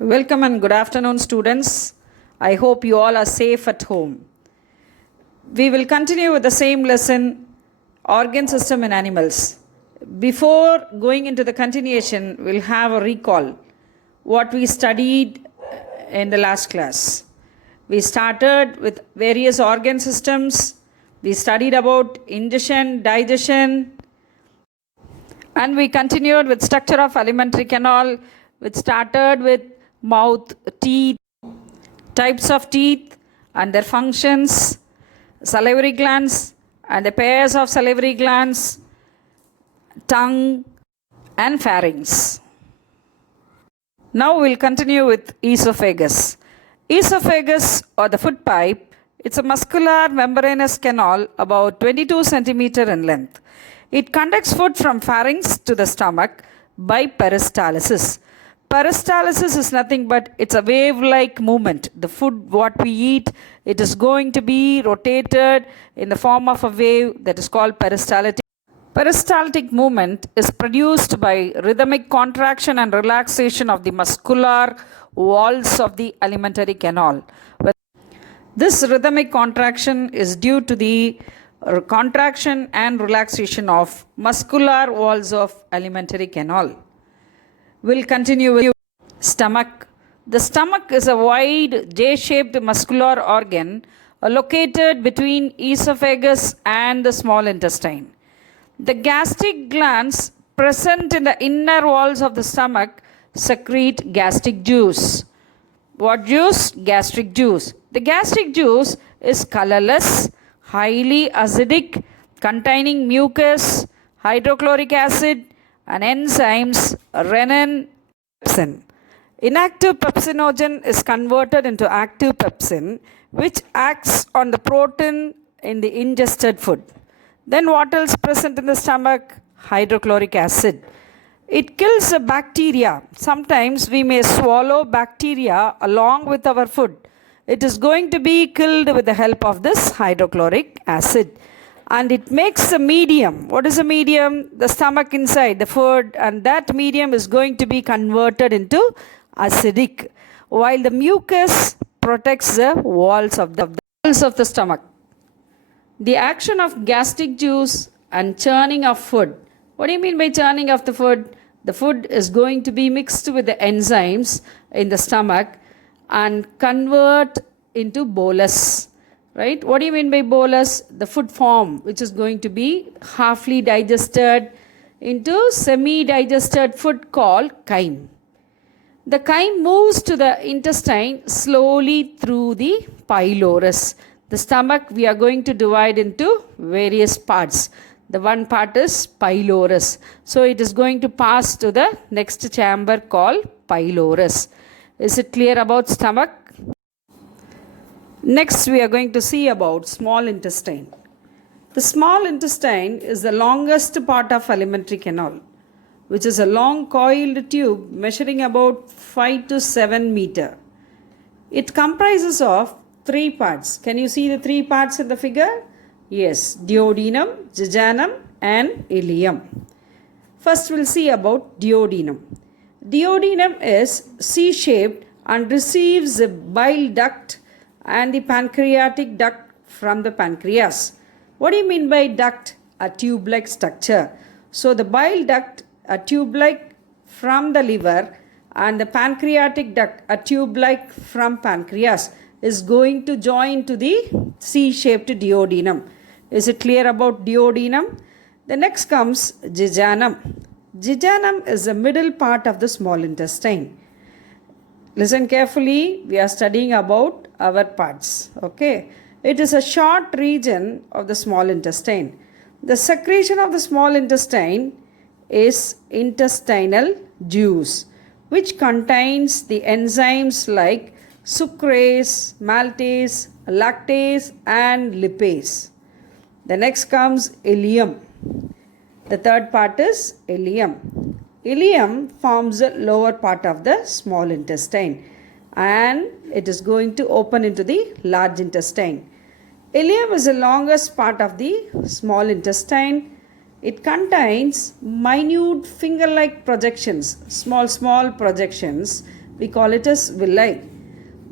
Welcome and good afternoon, students. I hope you all are safe at home. We will continue with the same lesson, organ system in animals. Before going into the continuation, we'll have a recall what we studied in the last class. We started with various organ systems. We studied about ingestion, digestion, and we continued with structure of alimentary canal, which started with mouth, teeth, types of teeth and their functions, salivary glands and the pairs of salivary glands, tongue and pharynx. Now we'll continue with esophagus. Esophagus or the food pipe, it's a muscular membranous canal about 22 centimeter in length. It conducts food from pharynx to the stomach by peristalsis. Peristalsis is nothing but it's a wave-like movement. The food what we eat, it is going to be rotated in the form of a wave that is called peristaltic. Peristaltic movement is produced by rhythmic contraction and relaxation of the muscular walls of the alimentary canal. This rhythmic contraction is due to the contraction and relaxation of muscular walls of alimentary canal. We'll continue with stomach. The stomach is a wide J-shaped muscular organ located between esophagus and the small intestine. The gastric glands present in the inner walls of the stomach secrete gastric juice. What juice? Gastric juice. The gastric juice is colorless, highly acidic, containing mucus, hydrochloric acid, and enzymes renin, pepsin. Inactive pepsinogen is converted into active pepsin, which acts on the protein in the ingested food. Then what else present in the stomach? Hydrochloric acid. It kills the bacteria. Sometimes we may swallow bacteria along with our food. It is going to be killed with the help of this hydrochloric acid. And it makes a medium. What is a medium? The stomach inside, the food, and that medium is going to be converted into acidic, while the mucus protects the walls of the stomach. The action of gastric juice and churning of food. What do you mean by churning of the food? The food is going to be mixed with the enzymes in the stomach and convert into bolus. Right? What do you mean by bolus? The food form, which is going to be halfly digested into semi-digested food called chyme. The chyme moves to the intestine slowly through the pylorus. The stomach we are going to divide into various parts. The one part is pylorus. So it is going to pass to the next chamber called pylorus. Is it clear about stomach? Next, we are going to see about small intestine. The small intestine is the longest part of alimentary canal, which is a long coiled tube measuring about 5 to 7 meter. It comprises of 3 parts. Can you see the 3 parts in the figure? Yes, duodenum, jejunum and ileum. First, we'll see about duodenum. Duodenum is C-shaped and receives a bile duct and the pancreatic duct from the pancreas. What do you mean by duct? A tube-like structure. So the bile duct, a tube-like from the liver, and the pancreatic duct, a tube-like from pancreas, is going to join to the C-shaped duodenum. Is it clear about duodenum? The next comes jejunum. Jejunum is the middle part of the small intestine. Listen carefully, we are studying about our parts. Okay, it is a short region of the small intestine. The secretion of the small intestine is intestinal juice, which contains the enzymes like sucrase, maltase, lactase and lipase. The next comes ileum. The third part is ileum. Ileum forms the lower part of the small intestine and it is going to open into the large intestine. Ileum is the longest part of the small intestine. It contains minute finger-like projections, small projections we call it as villi.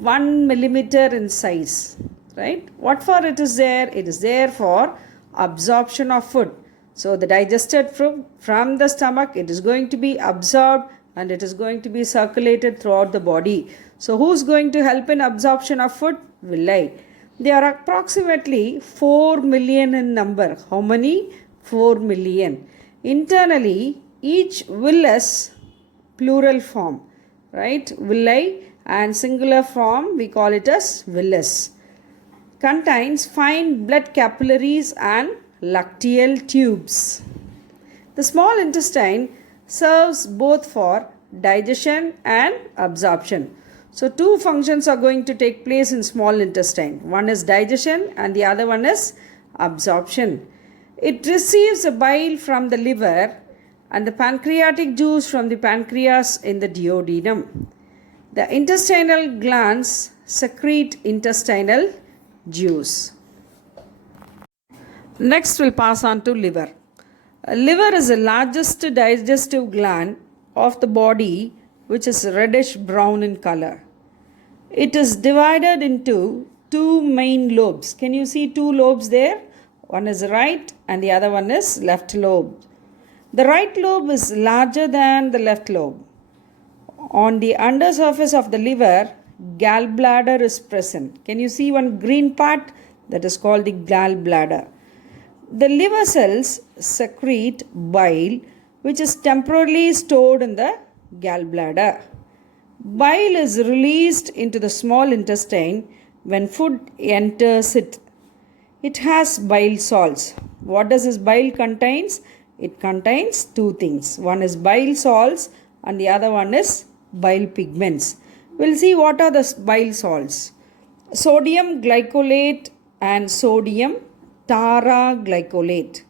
1 millimeter in size, right? What for it is there? It is there for absorption of food. So the digested food from the stomach, it is going to be absorbed and it is going to be circulated throughout the body. So who's going to help in absorption of food? Villi. They are approximately 4 million in number. How many? 4 million. Internally, each villus, plural form, right? Villi, and singular form we call it as villus, contains fine blood capillaries and lacteal tubes. The small intestine serves both for digestion and absorption. So two functions are going to take place in small intestine. One is digestion and the other one is absorption. It receives a bile from the liver and the pancreatic juice from the pancreas in the duodenum. The intestinal glands secrete intestinal juice. Next we'll pass on to liver. Liver is the largest digestive gland of the body, which is reddish brown in color. It is divided into two main lobes. Can you see two lobes there? One is right and the other one is left lobe. The right lobe is larger than the left lobe. On the undersurface of the liver, gallbladder is present. Can you see one green part? That is called the gallbladder. The liver cells secrete bile, which is temporarily stored in the gallbladder. Bile is released into the small intestine when food enters it. It has bile salts. What does this bile contains? It contains two things. One is bile salts and the other one is bile pigments. We'll see what are the bile salts. Sodium glycolate and sodium taraglycolate.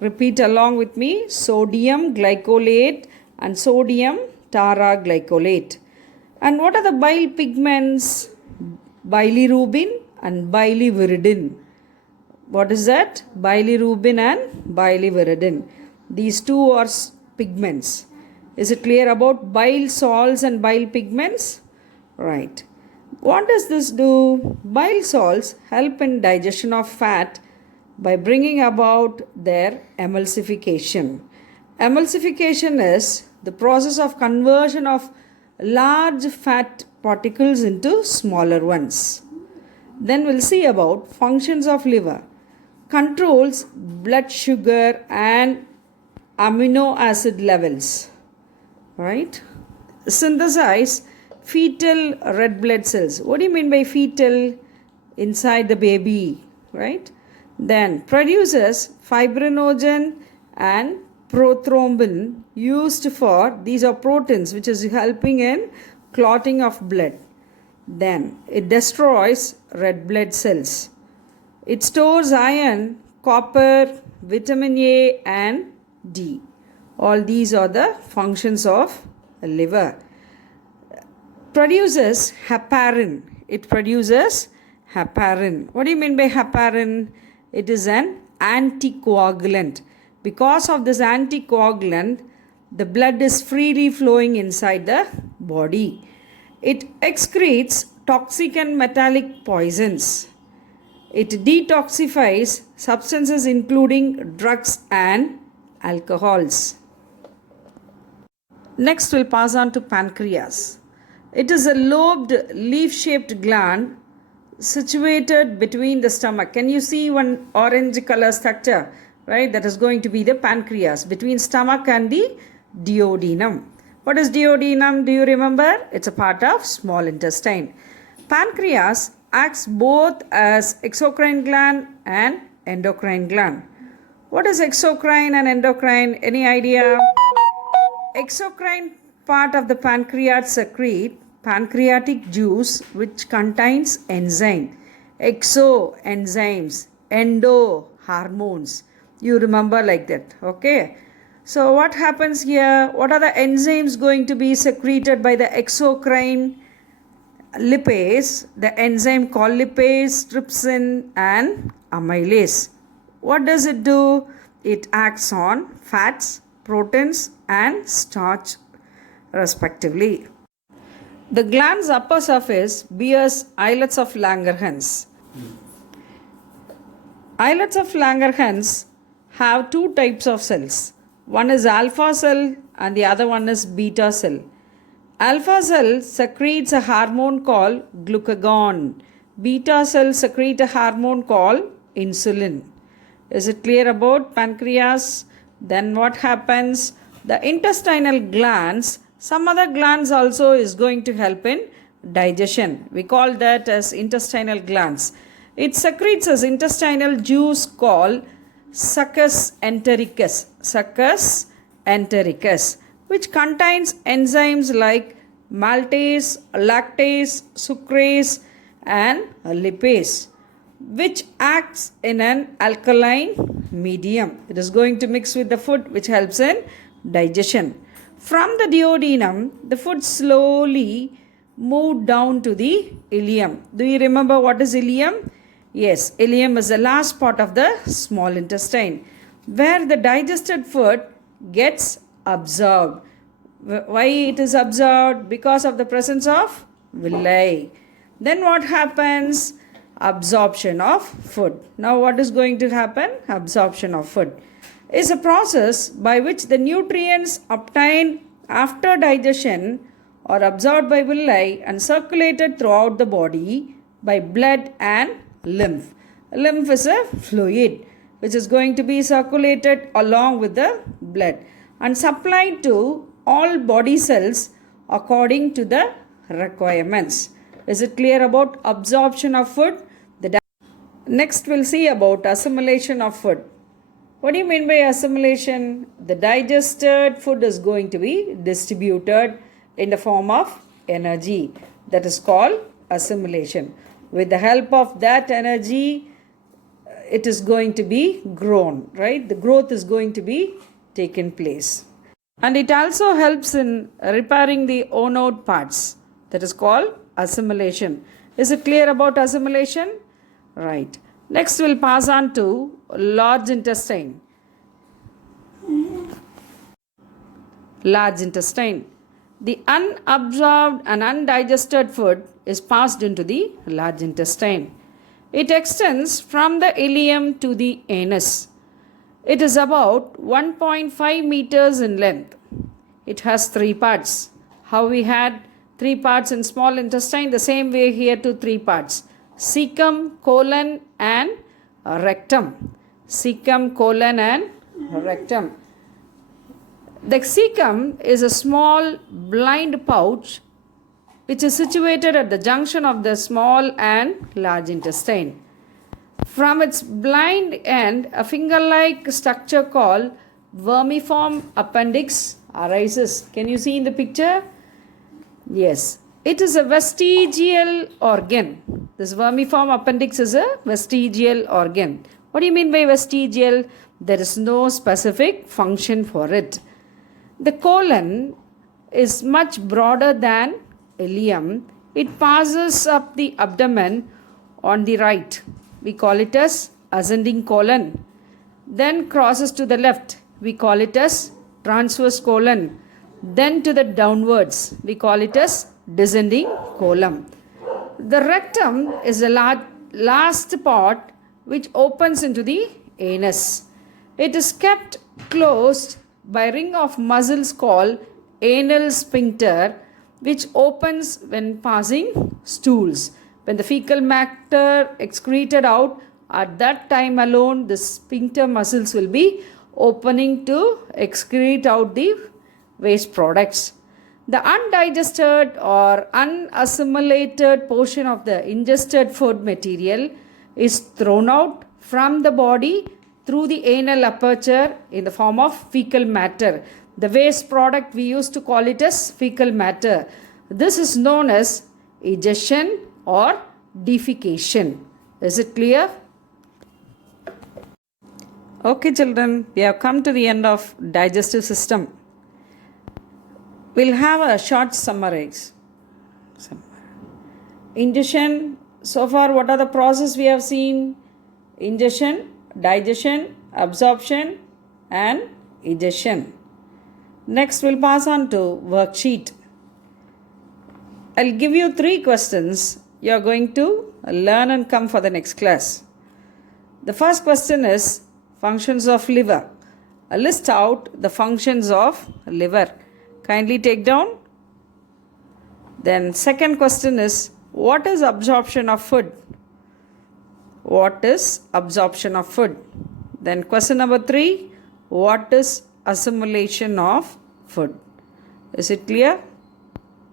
Repeat along with me. Sodium glycolate and sodium taraglycolate. And what are the bile pigments? Bilirubin and biliviridin. What is that? Bilirubin and biliviridin. These two are pigments. Is it clear about bile salts and bile pigments? Right. What does this do? Bile salts help in digestion of fat by bringing about their emulsification. Emulsification is the process of conversion of large fat particles into smaller ones. Then we'll see about functions of liver. Controls blood sugar and amino acid levels. Right? Synthesize fetal red blood cells. What do you mean by fetal? Inside the baby, right? Then produces fibrinogen and prothrombin used for, these are proteins which is helping in clotting of blood. Then it destroys red blood cells. It stores iron, copper, vitamin A and D. All these are the functions of the liver. Produces heparin. It produces heparin. What do you mean by heparin? It is an anticoagulant. Because of this anticoagulant, the blood is freely flowing inside the body. It excretes toxic and metallic poisons. It detoxifies substances including drugs and alcohols. Next we'll pass on to pancreas. It is a lobed leaf-shaped gland situated between the stomach. Can you see one orange color structure? Right, that is going to be the pancreas between stomach and the duodenum. What is duodenum? Do you remember? It's a part of small intestine. Pancreas acts both as exocrine gland and endocrine gland. What is exocrine and endocrine? Any idea? Exocrine part of the pancreas secrete pancreatic juice which contains enzyme. Exo enzymes, endo hormones. You remember like that, okay? So what happens here? What are the enzymes going to be secreted by the exocrine? Lipase, the enzyme called lipase, trypsin and amylase. What does it do? It acts on fats, proteins and starch respectively. The gland's upper surface bears islets of Langerhans. Islets of Langerhans have two types of cells. One is alpha cell and the other one is beta cell. Alpha cell secretes a hormone called glucagon. Beta cell secrete a hormone called insulin. Is it clear about pancreas? Then what happens? The intestinal glands, some other glands also is going to help in digestion. We call that as intestinal glands. It secretes as intestinal juice called succus entericus. Succus entericus, which contains enzymes like maltase, lactase, sucrase and lipase, which acts in an alkaline medium. It is going to mix with the food, which helps in digestion. From the duodenum, the food slowly moved down to the ileum. Do you remember what is ileum? Yes, ileum is the last part of the small intestine, where the digested food gets absorbed. Why it is absorbed? Because of the presence of villi. Then what happens? Absorption of food. Now what is going to happen? Absorption of food is a process by which the nutrients obtained after digestion are absorbed by villi and circulated throughout the body by blood and lymph. Lymph is a fluid which is going to be circulated along with the blood and supplied to all body cells according to the requirements. Is it clear about absorption of food? Next we'll see about assimilation of food. What do you mean by assimilation? The digested food is going to be distributed in the form of energy. That is called assimilation. With the help of that energy, it is going to be grown, right? The growth is going to be taken place. And it also helps in repairing the worn out parts. That is called assimilation. Is it clear about assimilation? Right. Next we'll pass on to large intestine. Large intestine. The unabsorbed and undigested food is passed into the large intestine. It extends from the ileum to the anus. It is about 1.5 meters in length. It has three parts. How we had three parts in small intestine, the same way here to three parts. Cecum, colon and rectum. Cecum, colon and rectum. The cecum is a small blind pouch which is situated at the junction of the small and large intestine. From its blind end, a finger-like structure called vermiform appendix arises. Can you see in the picture? Yes. It is a vestigial organ. This vermiform appendix is a vestigial organ. What do you mean by vestigial? There is no specific function for it. The colon is much broader than ileum. It passes up the abdomen on the right. We call it as ascending colon. Then crosses to the left. We call it as transverse colon. Then to the downwards. We call it as descending colon. The rectum is the last part which opens into the anus. It is kept closed by a ring of muscles called anal sphincter, which opens when passing stools. When the fecal matter excreted out, at that time alone the sphincter muscles will be opening to excrete out the waste products. The undigested or unassimilated portion of the ingested food material is thrown out from the body through the anal aperture in the form of fecal matter. The waste product we used to call it as fecal matter. This is known as egestion or defecation. Is it clear? Okay children, we have come to the end of digestive system. We'll have a short summarize. Ingestion. So far what are the processes we have seen? Ingestion, digestion, absorption and egestion. Next we'll pass on to worksheet. I'll give you 3 questions. You are going to learn and come for the next class. The first question is functions of liver. List out the functions of liver. Kindly take down. Then second question is what is absorption of food? What is absorption of food? Then question number 3, what is assimilation of food? Is it clear?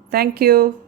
Thank you.